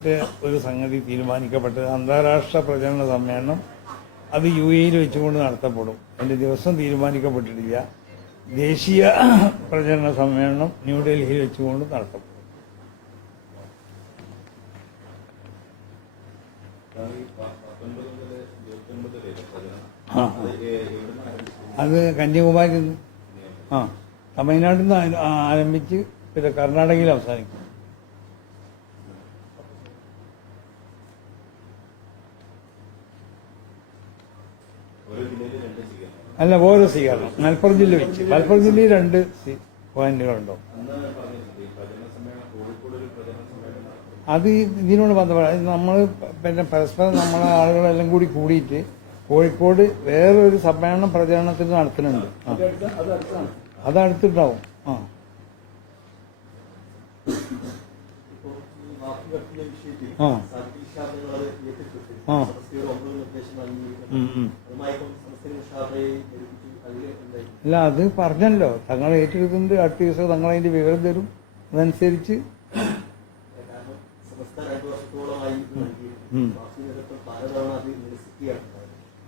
ഒരു സംഗതി തീരുമാനിക്കപ്പെട്ടത് അന്താരാഷ്ട്ര പ്രചരണ സമ്മേളനം അത് UAE വെച്ചുകൊണ്ട് നടത്തപ്പെടും. അതിന്റെ ദിവസം തീരുമാനിക്കപ്പെട്ടിട്ടില്ല. ദേശീയ പ്രചരണ സമ്മേളനം ന്യൂഡൽഹിയിൽ വെച്ചുകൊണ്ട് നടത്തപ്പെടും. അത് കന്യാകുമാരിയിൽ നിന്ന് തമിഴ്നാട്ടിൽ നിന്ന് ആരംഭിച്ച് പിന്നെ കർണാടകയിൽ അവസാനിക്കും. അല്ല, ഓരോ സ്വീകരണം. മലപ്പുറം ജില്ല വെച്ച് മലപ്പുറം ജില്ലയിൽ 2 പോയിന്റുകളുണ്ടാവും. അത് ഇതിനോട് ബന്ധപ്പെട്ട നമ്മൾ പിന്നെ പരസ്പരം നമ്മളെ ആളുകളെല്ലാം കൂടിയിട്ട് കോഴിക്കോട് വേറൊരു സമ്മേളനം പ്രചരണത്തിന് നടത്തുന്നുണ്ട്. അത് അടുത്തുണ്ടാവും. അല്ല, അത് പറഞ്ഞല്ലോ, തങ്ങൾ ഏറ്റെടുക്കുന്നത് അടുത്ത ദിവസം തങ്ങൾ അതിന്റെ വിവരം തരും. അതനുസരിച്ച്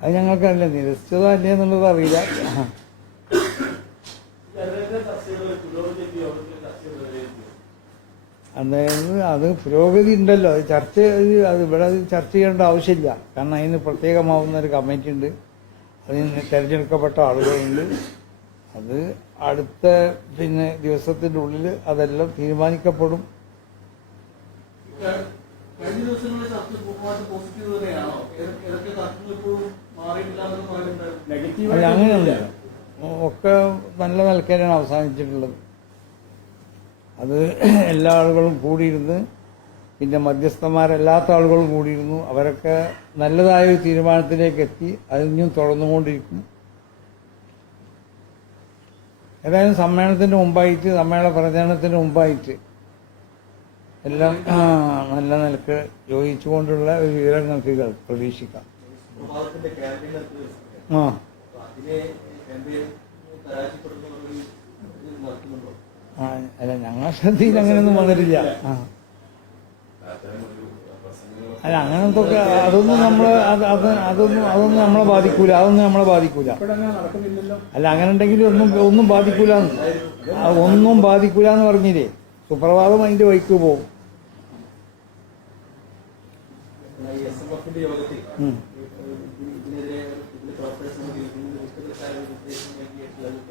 അത് ഞങ്ങൾക്കറിയില്ല, നിരസിച്ചതോ അല്ലേ എന്നുള്ളത് അറിയില്ല. അതായത് അത് പുരോഗതി ഉണ്ടല്ലോ, അത് ചർച്ച അത് ഇവിടെ ചർച്ച ചെയ്യേണ്ട ആവശ്യമില്ല. കാരണം അതിന് പ്രത്യേകമാവുന്ന ഒരു കമ്മിറ്റി ഉണ്ട്, അതിന് തിരഞ്ഞെടുക്കപ്പെട്ട ആളുകളുണ്ട്. അത് അടുത്ത പിന്നെ ദിവസത്തിന്റെ ഉള്ളിൽ അതെല്ലാം തീരുമാനിക്കപ്പെടും. അല്ല, അങ്ങനെയല്ല, ഒക്കെ നല്ല നിലക്കാനാണ് അവസാനിച്ചിട്ടുള്ളത്. അത് എല്ലാ ആളുകളും കൂടിയിരുന്ന്, പിന്നെ മധ്യസ്ഥന്മാരല്ലാത്ത ആളുകളും കൂടിയിരുന്നു. അവരൊക്കെ നല്ലതായ ഒരു തീരുമാനത്തിലേക്ക് എത്തി. അതിനും തുടർന്നുകൊണ്ടിരിക്കും. ഏതായാലും സമ്മേളനത്തിന് മുമ്പായിട്ട്, സമ്മേളന പ്രചരണത്തിന് മുമ്പായിട്ട് എല്ലാം നല്ല നിലക്ക് യോജിച്ചുകൊണ്ടുള്ള ഒരു വിവരം നമുക്ക് പ്രതീക്ഷിക്കാം. അല്ല, ഞങ്ങൾ ശ്രദ്ധയിൽ അങ്ങനെയൊന്നും വന്നിട്ടില്ല. അല്ല, അങ്ങനത്തൊക്കെ അതൊന്നും നമ്മളെ ബാധിക്കൂല. നമ്മളെ ബാധിക്കൂല. അല്ല, അങ്ങനെ ഉണ്ടെങ്കിൽ ഒന്നും ബാധിക്കൂല. ഒന്നും ബാധിക്കൂല എന്ന് പറഞ്ഞില്ലേ. സുപ്രഭാതം അതിന്റെ വഴിക്ക് പോകും.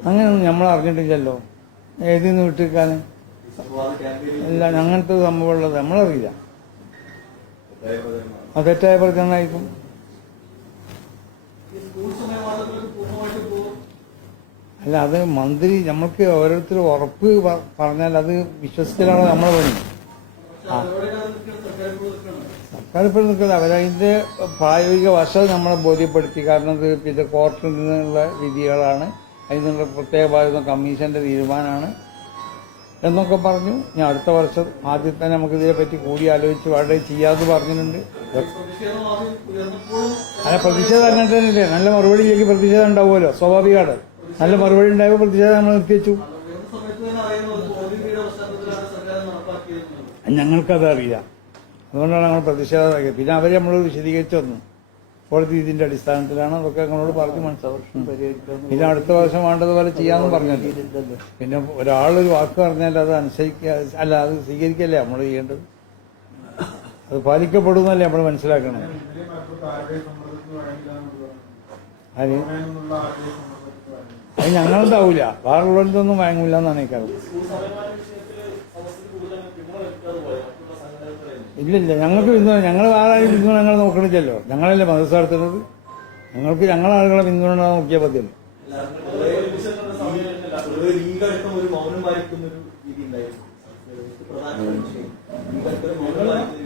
അങ്ങനെയൊന്നും നമ്മൾ അറിഞ്ഞിട്ടില്ലല്ലോ. ഏതിന്ന് വിട്ടിരിക്കാന് അല്ല, അങ്ങനത്തെ സംഭവമുള്ളത് നമ്മളറിയില്ല. അത് തെറ്റായ പ്രചരണമായിരിക്കും. അല്ല, അത് മന്ത്രി നമ്മൾക്ക് ഓരോരുത്തരും ഉറപ്പ് പറഞ്ഞാൽ അത് വിശ്വസിക്കലാണ് നമ്മളെ പണി. സർക്കാർ ഇപ്പോൾ നിൽക്കുന്നത് അവരതിന്റെ പ്രായോഗിക വശം നമ്മളെ ബോധ്യപ്പെടുത്തി. കാരണം ഇത് പിന്നെ കോർട്ടിൽ നിന്നുള്ള വിധികളാണ്, അതിനുള്ള പ്രത്യേക ബാധ്യത കമ്മീഷന്റെ തീരുമാനമാണ് എന്നൊക്കെ പറഞ്ഞു. ഞാൻ അടുത്ത വർഷം ആദ്യം തന്നെ നമുക്ക് ഇതിനെപ്പറ്റി കൂടി ആലോചിച്ച് വളരെ ചെയ്യാമെന്ന് പറഞ്ഞിട്ടുണ്ട്. അല്ല, പ്രതിഷേധം അങ്ങനെ തന്നെയല്ലേ. നല്ല മറുപടിയിലേക്ക് പ്രതിഷേധം ഉണ്ടാവുമല്ലോ, സ്വാഭാവികമാണ്. നല്ല മറുപടി ഉണ്ടായപ്പോൾ പ്രതിഷേധം നമ്മൾ നിർത്തിവെച്ചു. ഞങ്ങൾക്കത് അറിയില്ല, അതുകൊണ്ടാണ് ഞങ്ങൾ പ്രതിഷേധം. പിന്നെ അവരെ നമ്മൾ വിശദീകരിച്ചു തന്നു. കോടതി ഇതിന്റെ അടിസ്ഥാനത്തിലാണ് അതൊക്കെ ഞങ്ങളോട് പറഞ്ഞ് മനസ്സിലാവും. പിന്നെ അടുത്ത വർഷം വേണ്ടതുപോലെ ചെയ്യാമെന്ന് പറഞ്ഞല്ലോ. പിന്നെ ഒരാളൊരു വാക്ക് പറഞ്ഞാൽ അത് അനുസരിക്കുക, അല്ല അത് സ്വീകരിക്കല്ലേ നമ്മൾ ചെയ്യേണ്ടത്. അത് പാലിക്കപ്പെടുന്നല്ലേ നമ്മൾ മനസ്സിലാക്കണം. അത് ഞങ്ങളുണ്ടാവൂല, വേറുള്ളവരൊന്നും വാങ്ങൂല എന്നാണ് എനിക്കത്. ഇല്ലില്ല, ഞങ്ങൾക്ക് പിന്തുണ, ഞങ്ങൾ വേറെ ആരും പിന്തുണ ഞങ്ങൾ നോക്കണില്ലല്ലോ. ഞങ്ങളല്ലേ മദ്രസ നടത്തുന്നത്. ഞങ്ങൾക്ക് ഞങ്ങളെ ആളുകളെ പിന്തുണ നോക്കിയാൽ മതിയല്ലോ.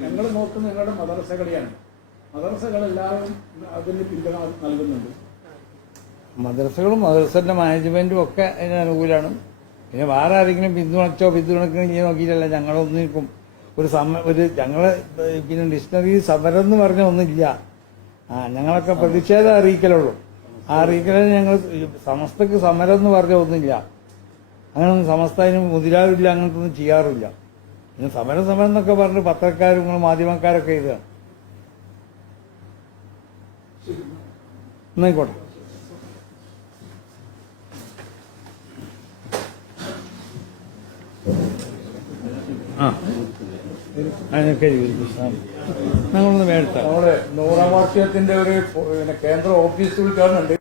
ഞങ്ങൾ നോക്കുന്നത് ഞങ്ങളുടെ മദ്രസകളെയാണ്. മദ്രസകളെല്ലാവരും അതിന് പിന്തുണ നൽകുന്നുണ്ട്. മദ്രസകളും മദ്രസന്റെ മാനേജ്മെന്റും ഒക്കെ അതിന് അനുകൂലമാണ്. പിന്നെ വേറെ ആരെങ്കിലും പിന്തുണക്കണോ നോക്കിയിട്ടല്ല ഞങ്ങളൊന്നിരിക്കും. ഒരു ഞങ്ങള് പിന്നെ ഡിക്ഷണറി സമരം എന്ന് പറഞ്ഞ ഒന്നുമില്ല. ഞങ്ങളൊക്കെ പ്രതിഷേധം അറിയിക്കലുള്ളൂ. ആ അറിയിക്കലിന് ഞങ്ങൾ സമസ്തക്ക് സമരം എന്ന് പറഞ്ഞ ഒന്നുമില്ല. അങ്ങനൊന്നും സമസ്ത അതിന് മുതിരാറില്ല, അങ്ങനത്തെ ഒന്നും ചെയ്യാറില്ല. പിന്നെ സമരം എന്നൊക്കെ പറഞ്ഞ് പത്രക്കാരും നിങ്ങൾ മാധ്യമക്കാരൊക്കെ ഇതാണ്. എന്നായിക്കോട്ടെ. ആ അതിനൊക്കെ ഞങ്ങളൊന്ന് മേടിച്ച നമ്മുടെ 100ാം വാർഷികത്തിന്റെ ഒരു കേന്ദ്ര ഓഫീസ് ഉദ്ഘാടനം ഉണ്ട്.